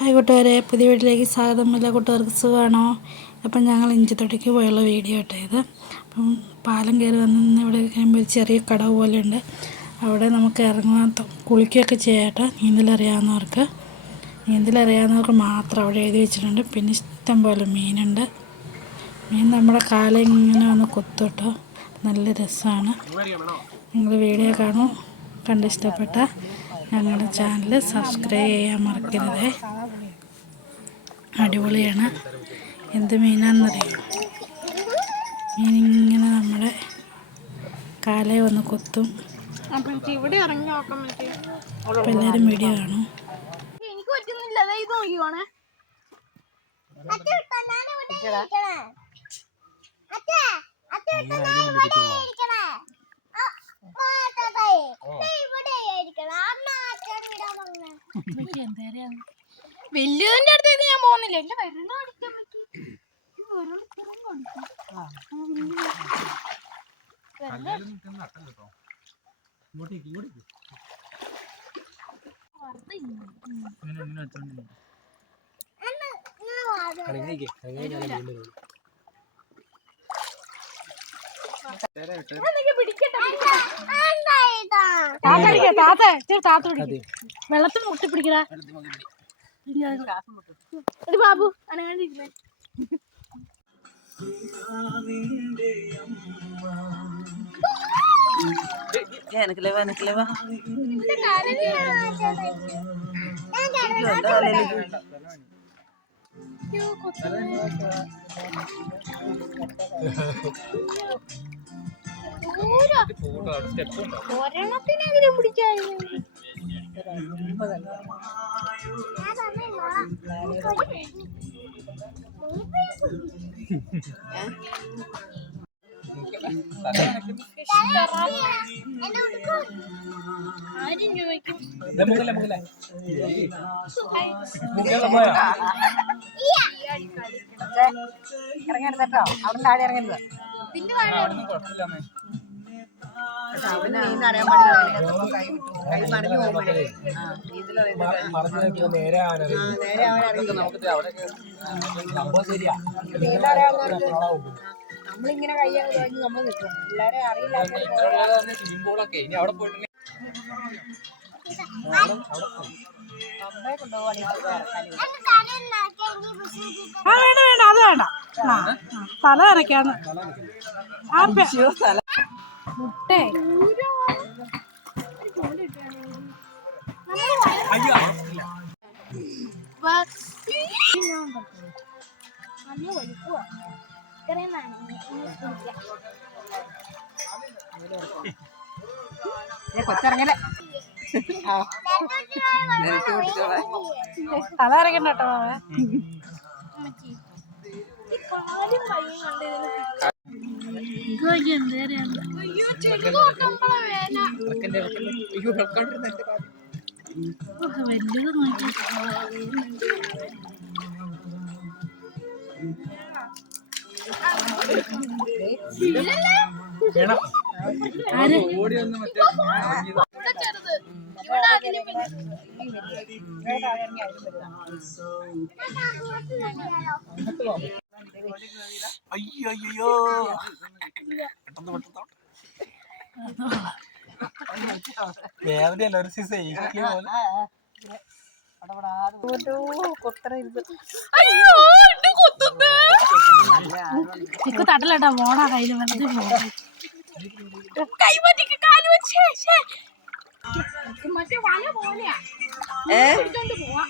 Hi കൂട്ടുകാരെ, പുതിയ വീട്ടിലേക്ക് സ്വാഗതം. എല്ലാ കൂട്ടുകാർക്ക് സുഖമാണോ? അപ്പം ഞങ്ങൾ ഇഞ്ചിത്തൊട്ടിക്ക് പോയുള്ള വീഡിയോ ഇട്ടത്. അപ്പം പാലം കയറി വന്ന് ഇവിടെ കഴിയുമ്പോൾ ഒരു ചെറിയ കടവ് പോലെയുണ്ട്. അവിടെ നമുക്ക് ഇറങ്ങാൻ കുളിക്കുകയൊക്കെ ചെയ്യാട്ടോ. നീന്തലറിയാവുന്നവർക്ക് മാത്രം അവിടെ എഴുതി വെച്ചിട്ടുണ്ട്. പിന്നെ ഇഷ്ടം പോലെ മീനുണ്ട്. മീൻ നമ്മുടെ കാലം ഇങ്ങനെ വന്ന് കൊത്തും കേട്ടോ. നല്ല രസമാണ്. നിങ്ങൾ വീഡിയോ കണ്ടിഷ്ടപ്പെട്ട ഞങ്ങളുടെ ചാനൽ സബ്സ്ക്രൈബ് ചെയ്യാൻ മറക്കരുത്. അടിപൊളിയാണ്. എന്ത് മീനാണെന്നറിയാം. മീനിങ്ങനെ നമ്മുടെ കാലേ വന്ന് കൊത്തും. അപ്പം എല്ലാവരും വീഡിയോ കാണും. എനിക്ക് പറ്റുന്നില്ല. ഇത് നോക്കിക്കോണേ. വലിയതിന്റെ അടുത്തേക്ക് ഞാൻ പോകുന്നില്ല. എന്റെ വെള്ളം അടിക്കാൻ പറ്റി. വെള്ളത്തിൽ മുട്ടി പിടിക്കടാ ബാബു. അനങ്ങാണ്ടിരിക്കണേ. ഒരെണ്ണത്തിനെങ്കിലും പിടിച്ചായിരുന്നു. ആരും ചോദിക്കും ഇറങ്ങരുത് കേട്ടോ. അവിടെ താഴെ ഇറങ്ങരുത്. അറിയാൻ പാടില്ല. കൈ മറിഞ്ഞു പോകുമ്പോഴേ നേരെ നമ്മളിങ്ങനെ കൈയാണ് കഴിഞ്ഞ് നമ്മൾ നിൽക്കും. പിള്ളേരെ അറിയില്ല. അമ്മയെ കൊണ്ടുപോവാണെങ്കിൽ വേണ്ട, അത് വേണ്ട. തല ഇറക്കാന്ന് മുട്ടേ. കൊച്ചിറങ്ങല തല ഇറക്കണ്ട കേട്ടോ. വലിയത് നോക്കി അയ്യോ വേദനയല്ല, ഒരു സൈസ് തട്ടലട്ടാ. മോണാ കയ്യില് വെറുതെ മറ്റേ വല പോലെയാ. പോവാ.